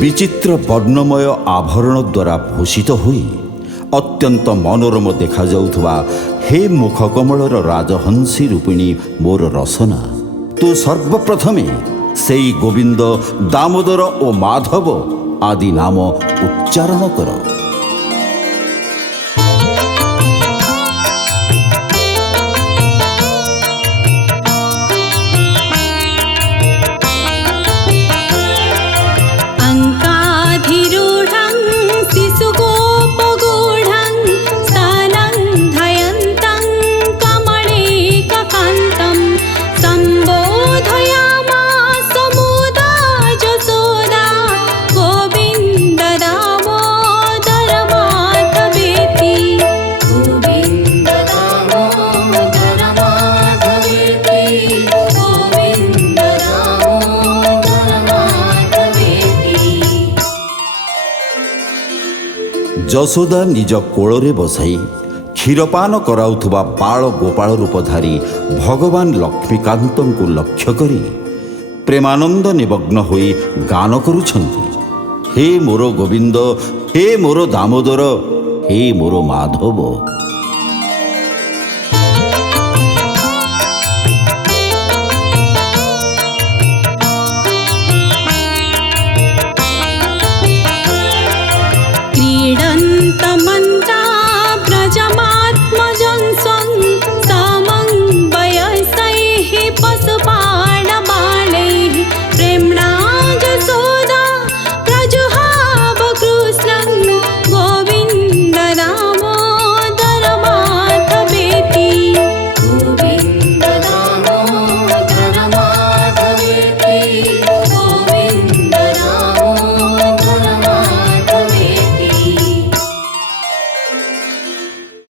ବିଚିତ୍ର ବର୍ଣ୍ଣମୟ ଆଭରଣ ଦ୍ୱାରା ଭୂଷିତ ହୋଇ ଅତ୍ୟନ୍ତ ମନୋରମ ଦେଖାଯାଉଥିବା ହେ ମୁଖକମଳର ରାଜହଂସୀ ରୂପିଣୀ ମୋର ରସନା, ତୁ ସର୍ବପ୍ରଥମେ ସେଇ ଗୋବିନ୍ଦ, ଦାମୋଦର ଓ ମାଧବ ଆଦି ନାମ ଉଚ୍ଚାରଣ କର। ଯଶୋଦା ନିଜ କୋଳରେ ବସାଇ କ୍ଷୀରପାନ କରାଉଥିବା ବାଳ ଗୋପାଳ ରୂପଧାରୀ ଭଗବାନ ଲକ୍ଷ୍ମୀକାନ୍ତଙ୍କୁ ଲକ୍ଷ୍ୟ କରି ପ୍ରେମାନନ୍ଦ ନିମଗ୍ନ ହୋଇ ଗାନ କରୁଛନ୍ତି, ହେ ମୋର ଗୋବିନ୍ଦ, ହେ ମୋର ଦାମୋଦର, ହେ ମୋର ମାଧବ।